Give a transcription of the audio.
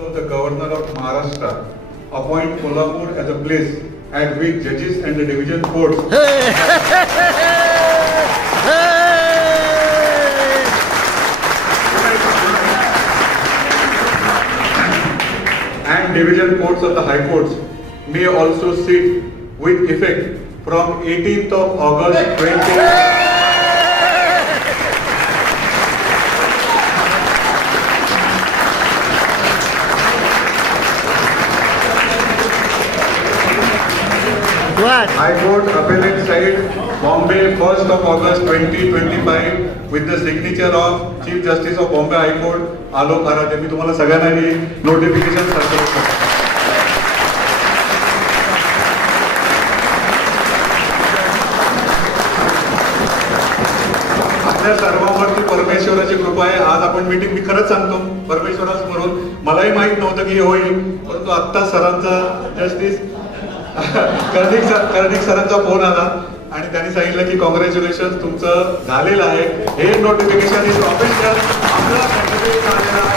The governor of Maharashtra appoint Kolhapur as a place at which judges and the division courts and division courts of the high courts may also sit with effect from 18th of August 20. What? High Court Appellate Side, Bombay, 1st of August 2025, with the signature of Chief Justice of Bombay High Court, Alok Arate. मी तुम्हाला सगळ्यांना ही notification करतो आपल्या सर्वांवरती परमेश्वराची कृपा आहे आज आपण meeting मी खरंच सांगतो परमेश्वरासमोरून मलाही माहीत नव्हतं की हे होईल परंतु आत्ता सरांचा जस्टिस कर्णिक सर कर्णिक सरांचा फोन आला आणि त्यांनी सांगितलं की कॉंग्रॅच्युलेशन तुमचं झालेलं आहे. हे नोटिफिकेशन इज ऑफिशियल आपला